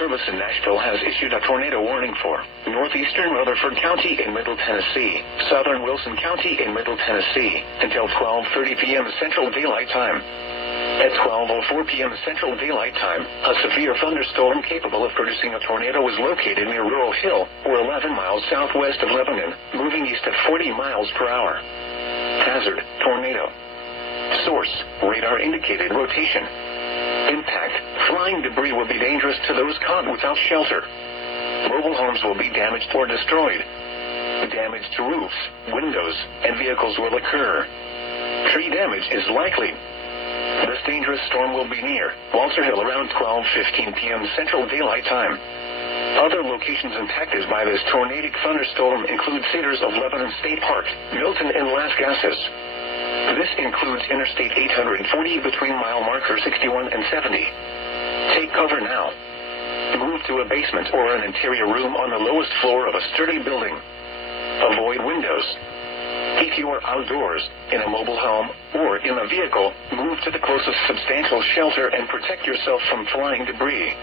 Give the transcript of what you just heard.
Service in Nashville has issued a tornado warning for northeastern Rutherford County in Middle Tennessee, southern Wilson County in Middle Tennessee, until 12:30 p.m. Central Daylight Time. At 12:04 p.m. Central Daylight Time, a severe thunderstorm capable of producing a tornado was located near Rural Hill, or 11 miles southwest of Lebanon, moving east at 40 miles per hour. Hazard, tornado. Source, radar indicated rotation. Impact, flying debris will be dangerous to those caught without shelter. Mobile homes will be damaged or destroyed. Damage to roofs, windows, and vehicles will occur. Tree damage is likely. This dangerous storm will be near Walter Hill around 12:15 p.m. Central Daylight Time. Other locations impacted by this tornadic thunderstorm include Cedars of Lebanon State Park, Milton, and Las Gases. This includes Interstate 840 between mile marker 61 and 70. Take cover now. Move to a basement or an interior room on the lowest floor of a sturdy building. Avoid windows. If you are outdoors, in a mobile home, or in a vehicle, move to the closest substantial shelter and protect yourself from flying debris.